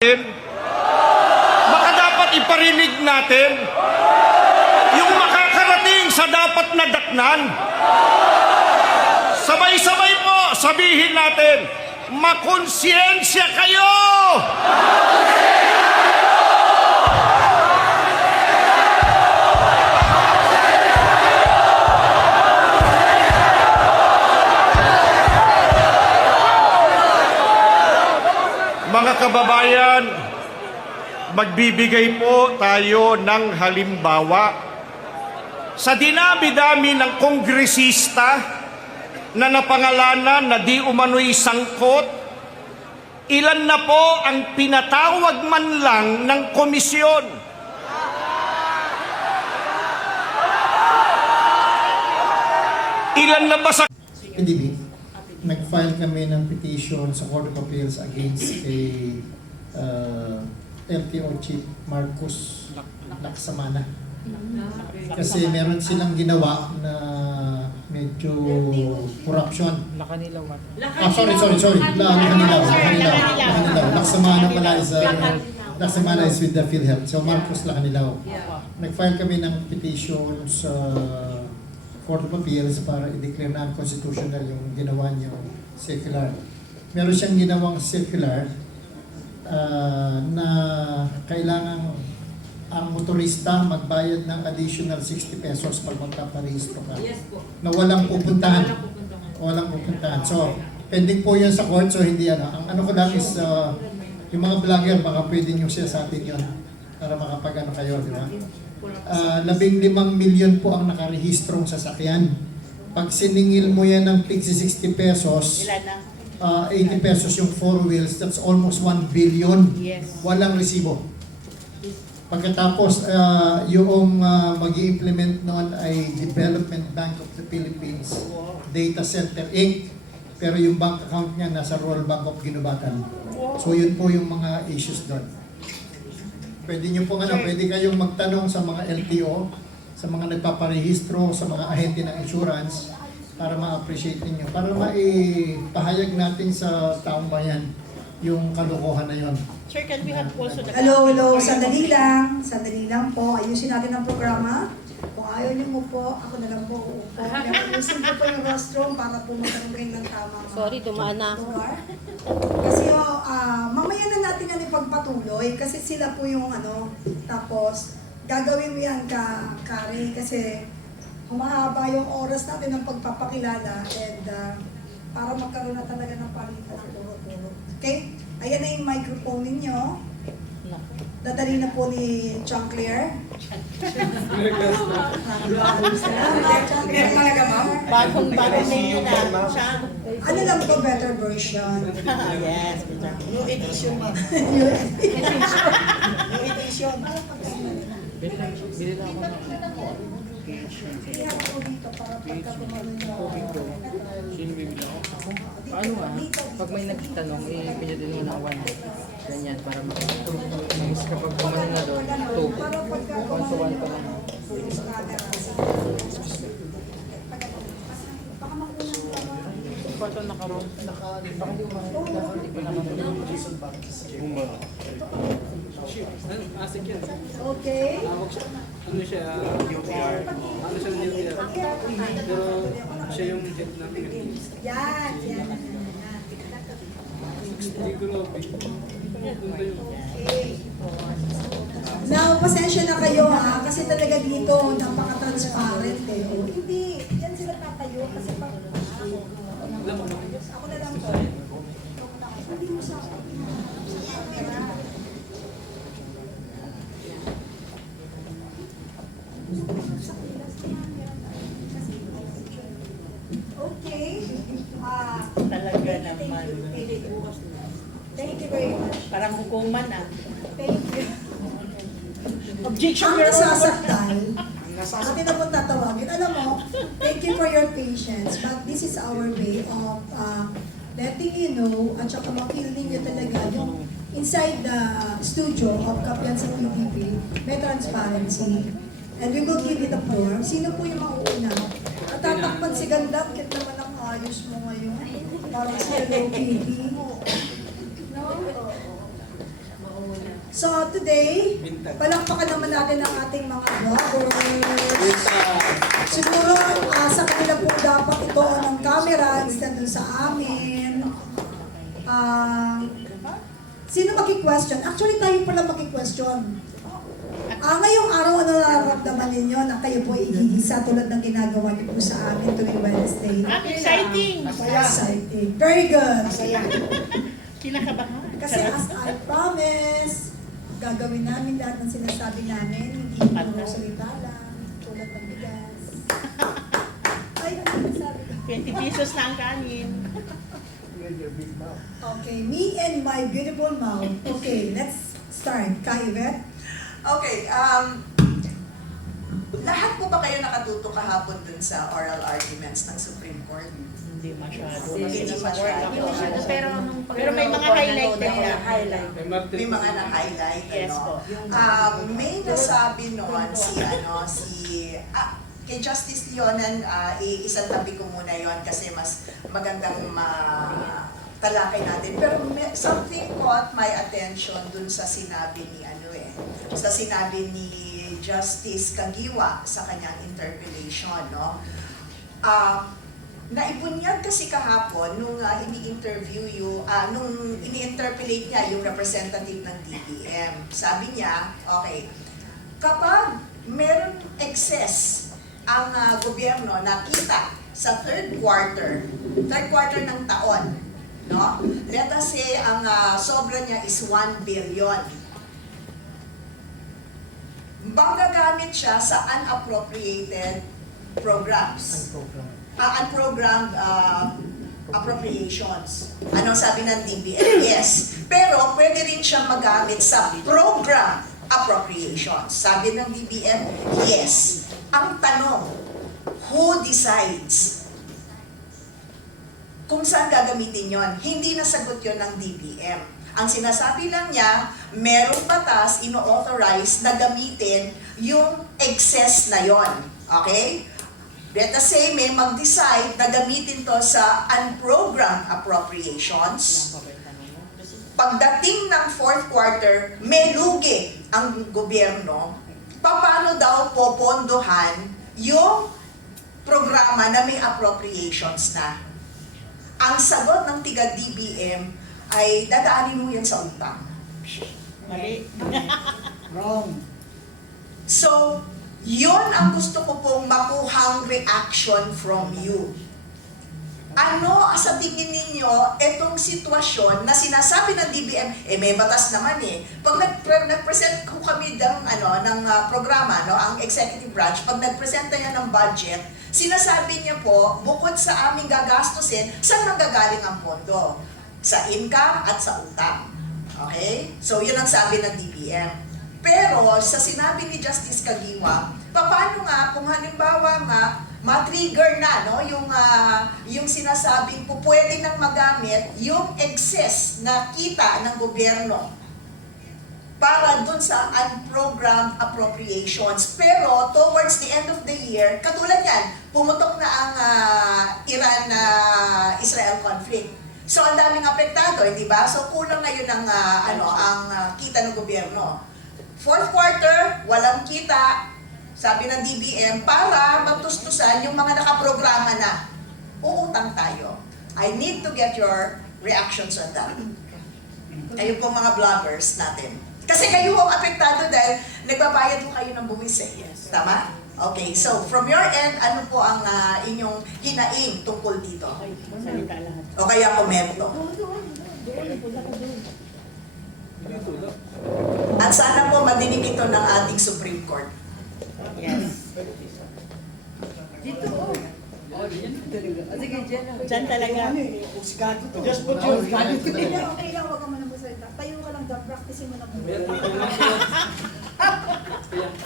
Baka dapat iparinig natin yung makakarating sa dapat na daknan. Sabay-sabay po sabihin natin, makonsiyensya kayo! Mga kababayan, magbibigay po tayo ng halimbawa. Sa dinami-dami ng kongresista na napangalanan na di umano'y sangkot, ilan na po ang pinatawag man lang ng komisyon? Ilan na ba sa... PDB, nag-file kami ng petition sa Court of Appeals against kay LTO Chief Marcos Laksamana. Kasi meron silang ginawa na medyo corruption. Lakanilaw. Sorry. Lakanilaw. Laksamana pala is Laksamana is with the PhilHealth. So Marcos Lakanilaw. Nag-file kami ng petition sa Court of Appeals para i-declare na unconstitutional yung ginawa niyong circular. Meron siyang ginawang circular na kailangan ang motorista magbayad ng additional 60 pesos pag magpaparehistro ka. Yes po. Na walang pupuntahan. Walang pupuntahan. So, pending po yun sa court, so hindi ano. Ang ano ko lang is, yung mga vlogger, baka pwede nyo siya sa atin yun para makapag-ano kayo, di ba? 15 milyon po ang nakarehistrong sasakyan. Pag siningil mo yan ng tigsi 60 pesos, 80 pesos yung 4 wheels, that's almost 1 billion. Yes. Walang resibo. Pagkatapos, yung mag-i-implement noon ay Development Bank of the Philippines Data Center Inc. Pero yung bank account niya nasa Royal Bank of Ginubatan. So yun po yung mga issues doon. Pwede nyo pong pwede kayong magtanong sa mga LTO, sa mga nagpaparehistro, sa mga ahente ng insurance para ma-appreciate ninyo, para maipahayag natin sa taong bayan yung kalokohan na yon. Sir, can we have also the... Hello, sandali lang po. Ayusin natin ang programa. Kung ayaw niyo mo po, ako na lang po uupo. Ayusin ko po yung rostrum para po magkaroon kayo ng tamang Sorry, dumaan na ako. lugar. Kasi mamaya na natin yan ipagpatuloy kasi sila po yung tapos gagawin mo yan Kari, kasi humahaba yung oras natin ng pagpapakilala and para magkaroon na talaga ng palitan ng turo-turo. Okay? Ayan na yung microphone ninyo. Dadali na po ni Chancleer. Bagong name na. Chang. Ano lang to, better version? Yes. New edition, ma'am. New New edition. Bili na ako ng Kaya ako dito para pagka tumalo nyo. Sino bibili ako? Paano pag may nagtanong, pindutin mo na 1. Ganyan, para makapag kapag pumanin na doon, 2. Para pagka 1 to 1 pa lang. Baka makunan ka ba? Pato nakaroon. Baka di pa nakaroon. Okay. Ano siya, UPR. Ano siya ng UPR. Pero siya yung head ng Philippines. Yan. Hindi ko Okay. Now, pasensya na kayo kasi talaga dito napaka-transparent eh. O, hindi, yan sila tatayo kasi pag ako na lang po. Hindi mo sa camera. Okay. Talaga naman. Thank you very much. Parang hukuman ah. Thank you. Objection, Ang Your Honor. nasasaktan, atin na po tatawagin. Alam mo, thank you for your patience, but this is our way of letting you know at saka ma-feel ninyo talaga yung inside the studio of Kapiansa PDP, may transparency. And we will give it a floor. Sino po yung mauuna? At tatakpan si Ganda, kit naman ang ayos mo ngayon. Parang si Hello PD. No? So today, Bintag. palakpakan naman natin ang ating mga vloggers. Siguro sa kanila po dapat ito ng camera instead dun sa amin. Sino maki-question? Actually, tayo pala maki-question. Ngayong araw, ano nararamdaman ninyo na kayo po igigisa tulad ng ginagawa niyo po sa amin tuwing Wednesday? Exciting! Exciting. Very good. Kinakabahan. Kasi as I promise, gagawin namin lahat ng sinasabi namin, hindi puro salita lang, tulad ng bigas. Ay, ano sinasabi ko? 20 pesos na ang kanin. Okay, me and my beautiful mouth. Okay, let's start. Kaivet? Okay, lahat po ba kayo nakatuto kahapon dun sa oral arguments ng Supreme Court? Hindi masyado. Hindi masyado. Pero may mga highlight din na. Highlight. May mga na-highlight, Yes ano? po. May nasabi noon kay Justice Leonan, isang tabi ko muna yon kasi mas magandang talakay natin. Pero something caught my attention dun sa sinabi ni sa sinabi ni Justice Kagiwa sa kanyang interpellation, no? Naibunyag kasi kahapon nung ini-interpellate niya yung representative ng DBM. Sabi niya, okay, kapag meron excess ang gobyerno nakita sa third quarter ng taon, no? Let us say ang sobra niya is 1 billion. Magagamit siya sa unappropriated programs. Unprogrammed appropriations. Ano sabi ng DBM? Yes. Pero pwede rin siya magamit sa program appropriations. Sabi ng DBM, yes. Ang tanong, who decides kung saan gagamitin yon? Hindi nasagot yon ng DBM. Ang sinasabi lang niya, merong batas ino-authorize na gamitin yung excess na yon. Okay? Let us say may mag-decide na gamitin to sa unprogrammed appropriations. Pagdating ng fourth quarter, may lugi ang gobyerno. Paano daw popondohan yung programa na may appropriations na? Ang sagot ng tiga-DBM ay dadaanin mo yan sa utang. Mali. So, yun ang gusto ko pong makuhang reaction from you. Ano sa tingin ninyo itong sitwasyon na sinasabi ng DBM, may batas naman eh. Pag nag-present ko kami ng programa, no, ang executive branch, pag nag-present niya ng budget, sinasabi niya po, bukod sa aming gagastusin, saan manggagaling ang pondo? Sa income at sa utang. Okay? So, yun ang sabi ng DBM. Pero, sa sinabi ni Justice Kagiwa, paano nga kung halimbawa nga, ma-trigger na, no, yung sinasabing po pwede nang magamit yung excess na kita ng gobyerno para dun sa unprogrammed appropriations. Pero, towards the end of the year, katulad yan, pumutok na ang Iran-Israel conflict. So, ang daming apektado, hindi ba? So, kulang ngayon ang kita ng gobyerno. Fourth quarter, walang kita, sabi ng DBM, para magtustusan yung mga nakaprograma na. Uutang tayo. I need to get your reactions on that. Kayo pong mga vloggers natin. Kasi kayo ang apektado dahil nagbabayad mo kayo ng buwis eh. Tama? Okay, so from your end, ano po ang inyong hinaing tungkol dito? Salita lahat. O kaya komento? At sana po madinig ito ng ating Supreme Court. Yes. Dito. Sige, dyan. Diyan talaga. Just put your Hindi, okay lang, huwag ka mo nang magsalita. Tayo ka lang, practice mo na po.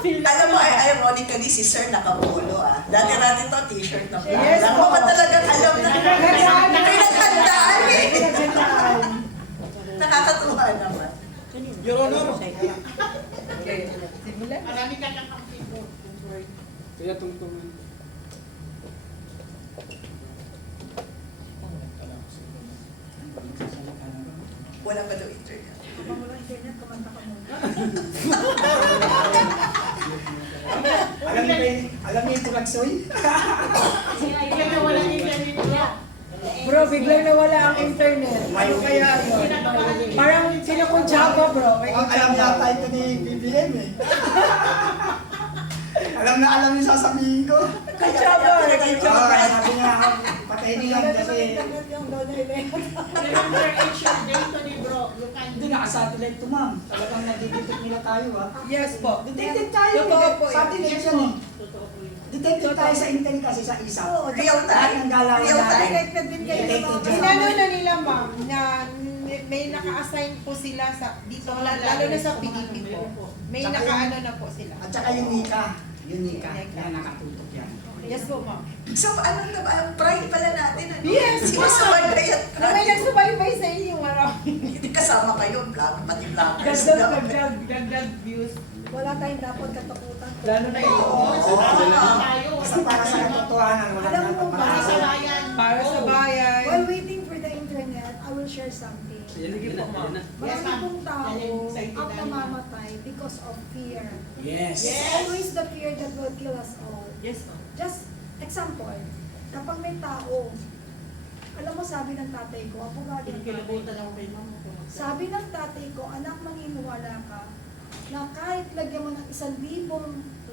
Alam mo, ironically, si Sir nakapolo Dati-dati to, t-shirt na black. Yes, Alam mo ba talagang alam na pinaghandaan eh. Nakakatuwa naman. Your Honor. Okay, simulan. Marami ka ng kampigo. Kaya tungtungan. Wala pa daw internet. Kapag wala internet, kumanta ka muna. Alam niyo yung Tulagsoy? Biglang nawala ang internet niya. Bro, biglang nawala ang internet. Ano kaya yun? Parang kinukuntsaba, bro. May Alam yata ito ni BBM eh. alam yung sasabihin ko. Kuntsaba, Sabi niya, patayin niyo yan kasi Remember, it's your data ni bro. You can hindi naka-satellite to ma'am. Talagang nagdidetect nila tayo ha. Yes po. Detected tayo. Totoo po yun. Satellite yan eh. Detected tayo sa Intel kasi sa ISAP. Real time? Lahat ng galaw Real natin. time? Connected din kayo. Detected dyan. Inano na nila ma'am na may naka-assign po sila sa dito lalo na sa PDP po. May naka-ano na po sila. At saka yung Nika. Yung Nika. Yan nakatutok yan. Yes po ma'am. So, ano na ba? Pride pala natin, ano? Yes, Sinasabay na yan. Na may nagsubaybay sa inyo marami. Hindi kasama kayo, vlog, pati vloggers. Dagdag views. Wala tayong dapat katakutan. Lalo na ito. Basta para sa katotohanan, wala Alam mo, dapat para sa makasama. bayan. Para sa bayan. While waiting for the internet, I will share something. Sige po, ma'am. Marami pong tao Yan yung excited ang tayo. namamatay because of fear. Yes. It's always the fear that will kill us all. Yes, ma'am. Just example, kapag may tao, alam mo sabi ng tatay ko, abogado ng tatay Kinikilabutan lang ko, kay mama ko. sabi ng tatay ko, anak maniniwala ka na kahit lagyan mo ng 1,000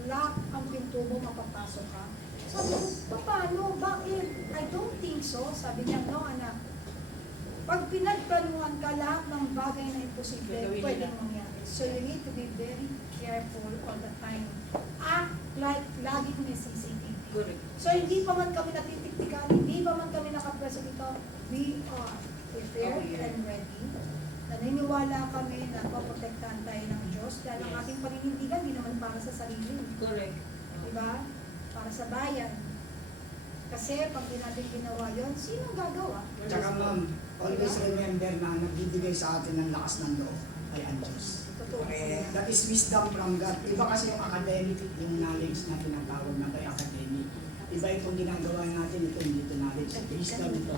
lock ang pinto mo, mapapasok ka. Sabi ko, paano? Bakit? I don't think so. Sabi niya, no anak. Pag pinagplanuhan ka, lahat ng bagay na imposible, Gagawin pwedeng nila. mangyari. So you need to be very careful all the time. Act like laging may CCTV. Correct. So hindi pa man kami natitiktikan, hindi pa man kami nakapwesto dito, we are prepared and ready. Naniniwala kami na poprotektahan tayo ng Diyos dahil ang ating paninindigan di naman para sa sarili. Correct. Diba? Para sa bayan. Kasi pag di natin ginawa yun, sino gagawa? Tsaka ma'am, always remember na nagbibigay sa atin ng lakas ng loob ay ang Diyos. Totoo. That is wisdom from God. Iba kasi yung academic, yung knowledge na tinatawag na by academic. Iba itong ginagawa natin, ito hindi ito knowledge. Wisdom ito.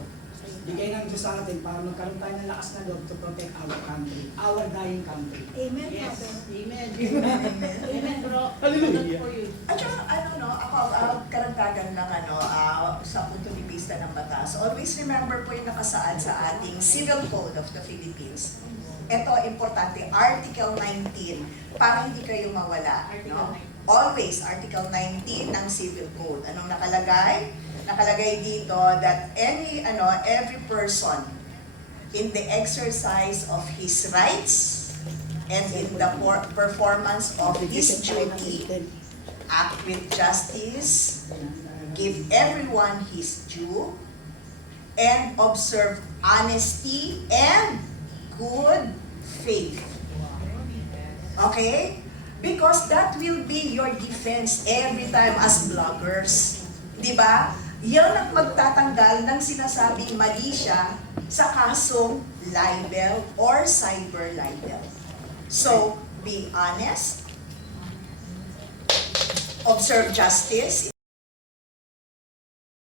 Bigay ng Diyos sa atin para magkaroon tayo ng lakas na loob to protect our country, our dying country. Amen, Yes. Father. Amen. Amen. Amen, bro. Hallelujah. For you. At saka, ako, karagdagan lang, sa punto ni vista ng batas. Always remember po yung nakasaad sa ating Civil Code of the Philippines. Ito, importante, Article 19, para hindi kayo mawala. No? Always, Article 19 ng Civil Code. Anong nakalagay? Nakalagay dito that every person in the exercise of his rights and in the performance of his duty, act with justice, give everyone his due, and observe honesty and good faith. Okay? Because that will be your defense every time as bloggers. Di ba? Yan ang magtatanggal ng sinasabing mali siya sa kasong libel or cyber libel. So, be honest, observe justice